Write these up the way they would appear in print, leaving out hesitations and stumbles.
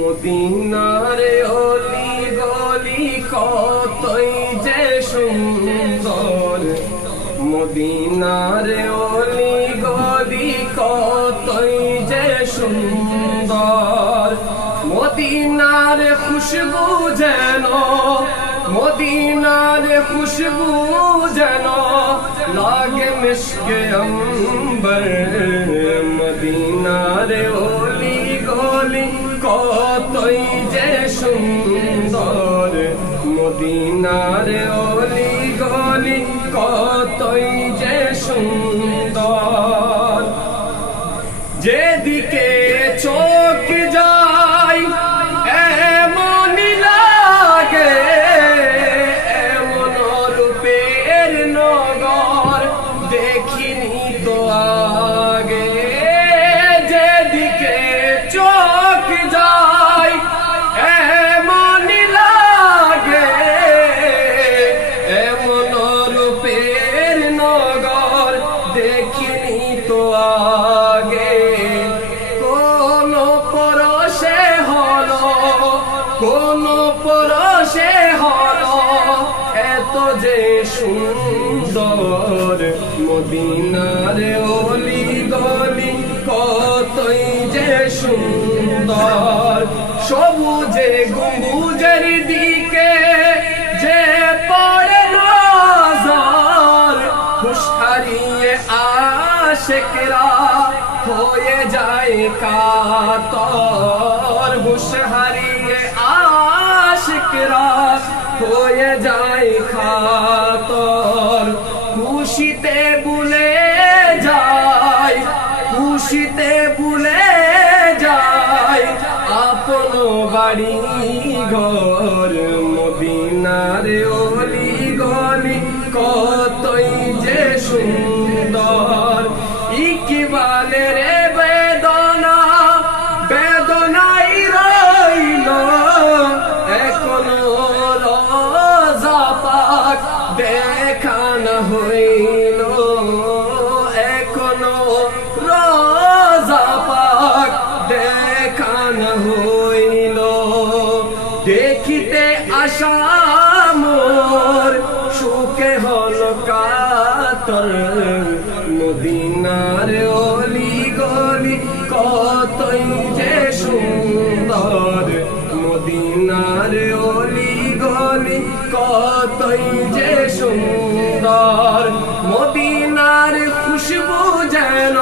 মদিনার অলি গলি কতই যে সুন্দর, মদিনার অলি গলি কতই যে সুন্দর। মদিনার খুশবু যেন, মদিনার খুশবু যেন লাগে মিশকে অম্বর। মদিনার অলি গলি কতই যে সুন্দর, মদিনার অলি গলি কতই যে সুন্দর। যেদিকে চোখ যায় এমন লাগে, এমন রূপের নগর দেখিনি তো আগে। যেদিকে চোখ যায় এমন লাগে, এমন রূপের নগর দেখিনি তো আগে। কোন পরশে হলো, কোন পরশে হলো এত যে সুন্দর। মদিনার অলি গলি কতই যে সুন্দর। সবুজে গম্বুজের দিকে যে পড়ে নজর, হুঁশ হারিয়ে আশিকরা হয়ে যায় কাতর। হুঁশ হারিয়ে আশিকরা হয়ে যায় কাতর। খুশিতে ভুলে যায়, খুশিতে ভুলে যায় আপন বাড়ি ঘর। মদিনার অলি গলি কতই যে সুন্দর। ইকবালের বেদনা বেদনাই রইল, এখনো রোজা পাক দেখা না হইল, এখনো রোজা পাক দেখা না হইল। দেখিতে আশা মোর সুখে হল কাতর। মদিনার অলি গলি কতই যে সুন্দর, মদিনার অলি গলি কতই যে সুন্দর। মদিনার খুশবু যেন,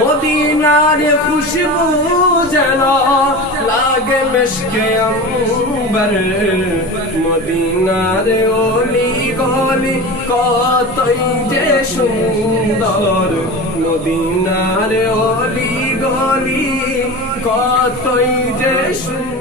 মদিনার খুশবু যেন লাগে মিশকে অম্বর। মদিনার অলি গলি কতই যে সুন্দর, মদিনার অলি গলি কতই যে সুন্দর।